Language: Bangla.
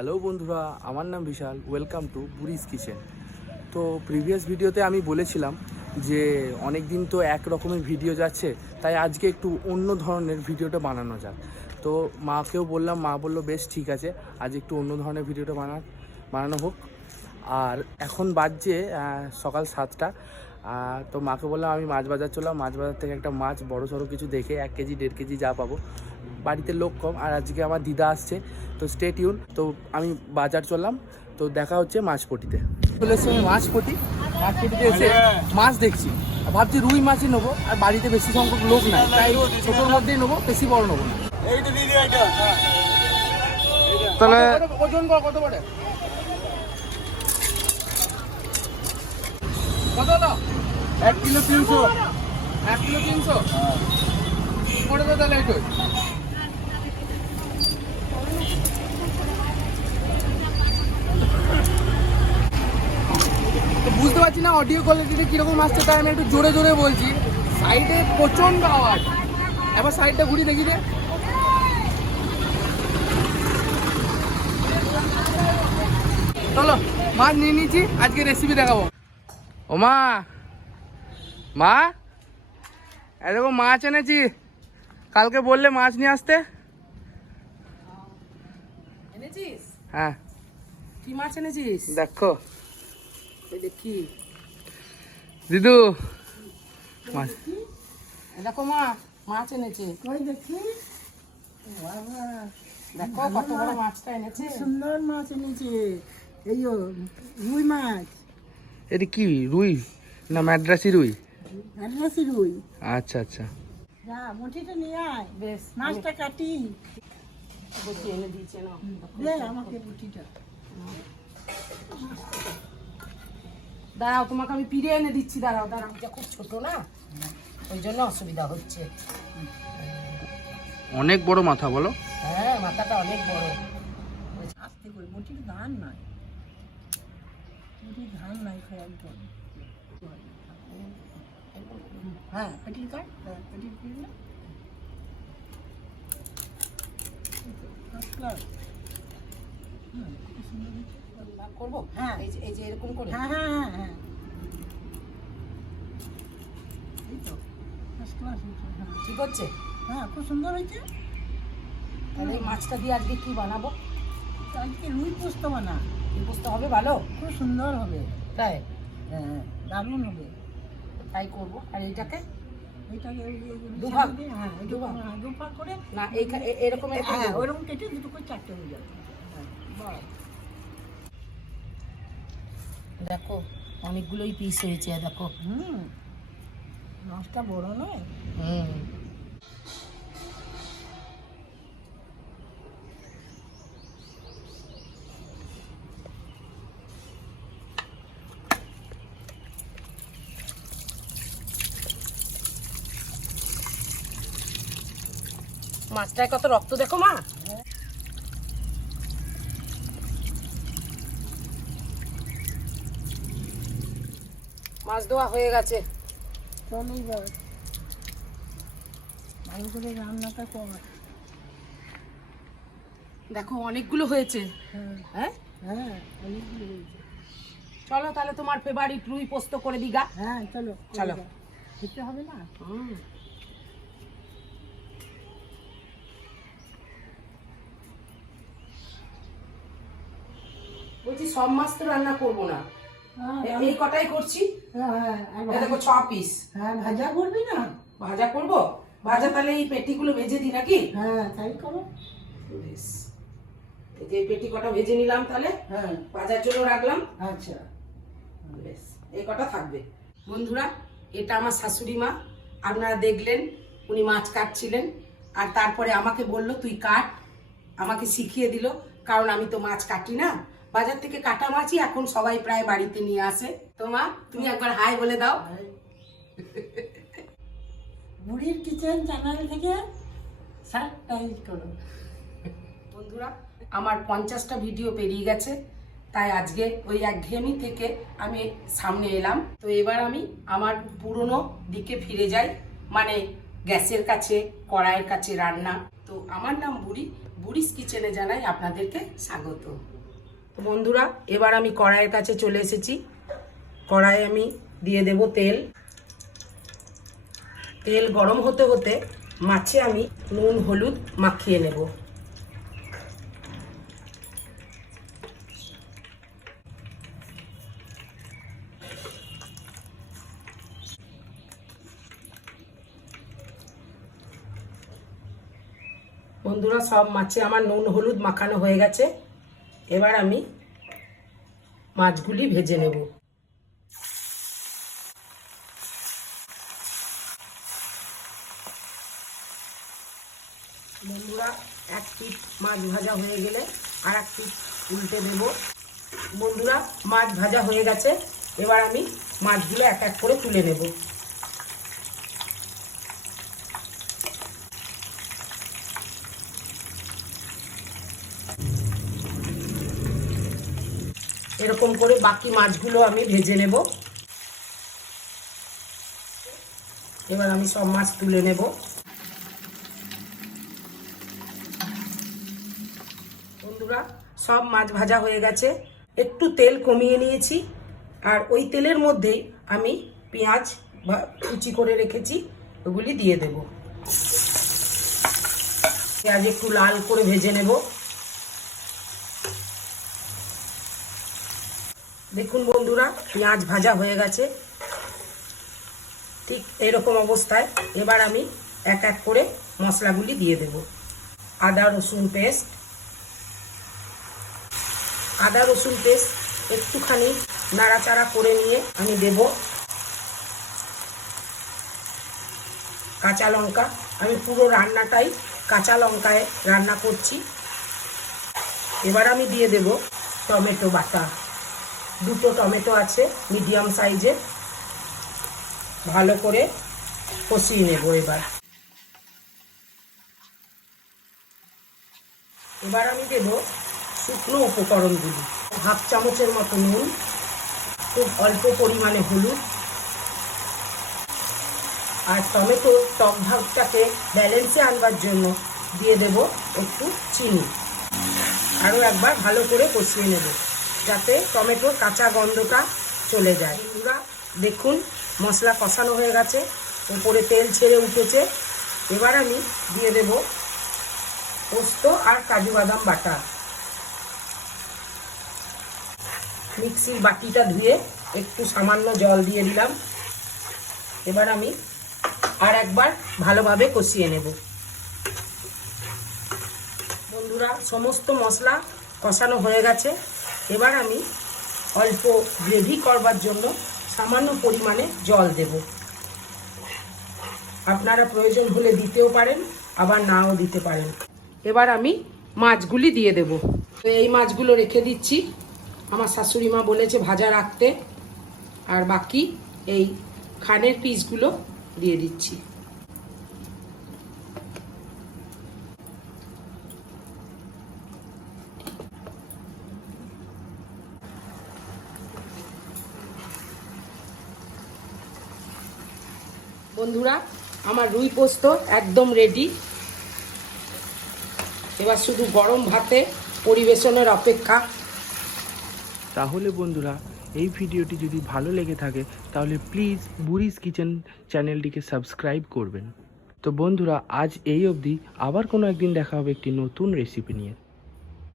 হ্যালো বন্ধুরা, আমার নাম Bishal welcome to Buri's kitchen তো প্রিভিয়াস ভিডিওতে আমি বলেছিলাম যে অনেক দিন তো এক রকমের ভিডিও যাচ্ছে, তাই আজকে একটু অন্য ধরনের ভিডিওটা বানানো যাক। তো মাকেও বললাম, মা বলল, বেশ, ঠিক আছে, আজ একটু অন্য ধরনের ভিডিওটা বানা, বানানো হোক। আর এখন বাজছে সকাল সাতটা। তো মাকে বললাম, আমি মাছ বাজার চললাম, মাছ বাজার থেকে একটা মাছ বড় সড়ো কিছু দেখে এক কেজি, দেড় কেজি যা পাবো। বাড়িতে লোক কম আর আজকে আমার দিদা আসছে তো স্টে টিউন তো আমি বাজার চললাম তো দেখা হচ্ছে মাছপটিতে। চলে এসছি আমি মাছপটি। মাছপটিতে এসে মাছ দেখছি। ভাবছি রুই মাছই নেব আর বাড়িতে বেশি সংখ্যক লোক নাই তাই ছোটোর মধ্যেই নেব বেশি বড় নেব না। তাহলে ওজন কত করে কত এক কিলো তিনশো। এক কিলো তিনশো? করে তাহলে একটু তো বুঝতে পারছি না অডিও কোয়ালিটিটা কীরকম আসছে তাই আমি একটু জোরে জোরে বলছি। সাইডে প্রচণ্ড আওয়াজ। এবার সাইডটা ঘুরি দেখি যে। চলো মাছ নিয়ে নিয়েছি আজকে রেসিপি দেখাবো। ও মা মা এরকম মাছ এনেছি। কালকে বললে মাছ নিয়ে আসতে। এনেছিস? হ্যাঁ। কি মাছ এনেছিস? দেখো। দেখি। দিদু মাছ। দেখো মা মাছ এনেছে। ওই দেখি। দেখো কত বড় মাছটা এনেছে। সুন্দর মাছ এনেছে। এই রুই মাছ। এটা কি রুই না ম্যাড্রাসি রুই? আদিবাসী রুই। আচ্ছা আচ্ছা। যা মুঠিটা নিয়ে আয়। বেশ। মাছটা কাটি। দেখি এনে দিয়েছে না দে আমাকে মুঠিটা। দাঁড়াও তোমাকে আমি পিড়ে এনে দিচ্ছি দাঁড়াও দাঁড়াও। এটা খুব ছোট না? ওই জন্য অসুবিধা হচ্ছে। অনেক বড় মাথা বলো। হ্যাঁ মাথাটা অনেক বড়। আস্তে করে মুঠির ধান নাই। মুঠির ধান নাই খায় একদম। হ্যাঁ পেটির কাট হ্যাঁ পেটির না First class। হুম, কি সুন্দর হয়েছে। করব? হ্যাঁ। এই যে এই যে এরকম করে। হ্যাঁ হ্যাঁ হ্যাঁ হ্যাঁ। এই তো। ফার্স্ট ক্লাস হ্যাঁ। ঠিক হচ্ছে? হ্যাঁ খুব সুন্দর হয়েছে। তাহলে এই মাছটা দিয়ে আজকে কি বানাবো? আজকে রুই পোস্ত বানা। কি বুঝতে হবে ভালো? খুব সুন্দর হবে। তাই? হ্যাঁ দারুণ হবে। তাই করব। আর এইটাকে? দুভাগ? হ্যাঁ দুভাগ? দুভাগ? করে না এরকম হ্যাঁ। কেটে দুটো করে চারটে হয়ে যাবে। দেখো অনেকগুলোই পিস হয়েছে দেখো। হুম মাছটা বড় নয়? হুম। মাছটায় কত রক্ত দেখো মা? মাছ দেওয়া হয়ে গেছে। চলো এবার ভালো করে রান্নাটা কর। দেখো অনেকগুলো হয়েছে। হ্যাঁ। হ্যাঁ? হ্যাঁ অনেকগুলো হয়েছে। চলো তাহলে তোমার ফেভারিট রুই পোস্ত করে দিগা হ্যাঁ চলো চলো। খেতে হবে না? বলছি সব মাছ তো রান্না করব না। এই কটাই করছি। দেখো ছ পিস হ্যাঁ ভাজা করবি না? ভাজা করব? ভাজা তাহলে এই পেটিগুলো ভেজে দিই নাকি? হ্যাঁ তাই করো। বেশ। এই পেটি কটা ভেজে নিলাম তাহলে হ্যাঁ। ভাজার জন্য রাখলাম। আচ্ছা। বেশ এই কটা থাকবে। বন্ধুরা এটা আমার শাশুড়ি মা। আপনারা দেখলেন উনি মাছ কাটছিলেন। আর তারপরে আমাকে বলল তুই কাট। আমাকে শিখিয়ে দিল কারণ আমি তো মাছ কাটি না। বাজার থেকে কাটা মাছই এখন সবাই প্রায় বাড়িতে নিয়ে আসে। তো মা তুমি একবার হাই বলে দাও। বুড়ির কিচেন চ্যানেল থেকে সাবস্ক্রাইব করো। বন্ধুরা আমার পঞ্চাশটা ভিডিও পেরিয়ে গেছে তাই আজকে ওই একঘেয়েমি থেকে আমি সামনে এলাম। তো এবার আমি আমার পুরনো দিকে ফিরে যাই মানে গ্যাসের কাছে কড়াইয়ের কাছে রান্না। তো আমার নাম বুড়ি বুড়ি। বুড়িস কিচেনে জানাই আপনাদেরকে স্বাগত। বন্ধুরা, এবার আমি কড়াইয়ের কাছে চলে এসেছি। কড়াই আমি দিয়ে দেব তেল। তেল গরম হতে হতে মাছে আমি নুন, হলুদ মাখিয়ে নেব। বন্ধুরা, সব মাছে আমার নুন, হলুদ মাখানো হয়ে গেছে। এবার আমি মাছগুলি ভেজে নেব। বন্ধুরা, এক পিট মাছ ভাজা হয়ে গেলে আর এক পিট উল্টে দেব। বন্ধুরা, মাছ ভাজা হয়ে গেছে। এবার আমি মাছগুলো এক এক করে তুলে নেব। এরকম করে বাকি মাছগুলো আমি ভেজে নেব। এবার আমি সব মাছ তুলে নেব। বন্ধুরা, সব মাছ ভাজা হয়ে গেছে। একটু তেল কমিয়ে নিয়েছি। আর ওই তেলের মধ্যেই আমি পেঁয়াজ ভা- কুচি করে রেখেছি, ওগুলি দিয়ে দেব। পেঁয়াজ একটু লাল করে ভেজে নেব। দেখুন বন্ধুরা, পেঁয়াজ ভাজা হয়ে গেছে। ঠিক এরকম অবস্থায় এবার আমি এক এক করে মশলাগুলি দিয়ে দেব। আদা, রসুন পেস্ট। আদা, রসুন পেস্ট একটুখানি নাড়াচাড়া করে নিয়ে আমি দেব। কাঁচা লঙ্কা। আমি পুরো রান্নাটাই কাঁচা লঙ্কায় রান্না করছি। এবার আমি দিয়ে দেব টমেটো বাটা। দুটো টমেটো আছে মিডিয়াম সাইজের ভালো করে কষিয়ে নেব এবার। এবার আমি দেব শুকনো উপকরণগুলি। হাফ চামচের মতো নুন, খুব অল্প পরিমাণে হলুদ। আর টমেটো টক ভাবটাকে ব্যালেন্সে আনবার জন্য দিয়ে দেব একটু চিনি। আরও একবার ভালো করে কষিয়ে নেব। যাতে টমেটোর কাঁচা গন্ধটা চলে যায়। বন্ধুরা দেখুন মশলা কষানো হয়ে গেছে, উপরে তেল ছেড়ে উঠেছে। এবার আমি দিয়ে দেব পোস্ত আর কাজু বাদাম বাটা। মিক্সির বাটিটা ধুয়ে একটু সামান্য জল দিয়ে দিলাম। এবার আমি আর একবার ভালোভাবে কষিয়ে নেব। বন্ধুরা, সমস্ত মশলা কষানো হয়ে গেছে। এবার আমি অল্প গ্রেভি করবার জন্য সামান্য পরিমাণে জল দেব। আপনারা প্রয়োজন হলে দিতেও পারেন, আবার নাও দিতে পারেন। এবার আমি মাছগুলি দিয়ে দেব। তো এই মাছগুলো রেখে দিচ্ছি। আমার শাশুড়ি মা বলেছে ভাজা রাখতে। আর বাকি এই খানের পিসগুলো দিয়ে দিচ্ছি। বন্ধুরা, আমার রুই পোস্ত একদম রেডি এবার শুধু গরম ভাতে পরিবেশনের অপেক্ষা। তাহলে বন্ধুরা, এই ভিডিওটি যদি ভালো লেগে থাকে, তাহলে প্লিজ বুড়িস কিচেন চ্যানেলটিকে সাবস্ক্রাইব করবেন। তো বন্ধুরা, আজ এই অবধি। আবার কোনো একদিন দেখা হবে একটি নতুন রেসিপি নিয়ে।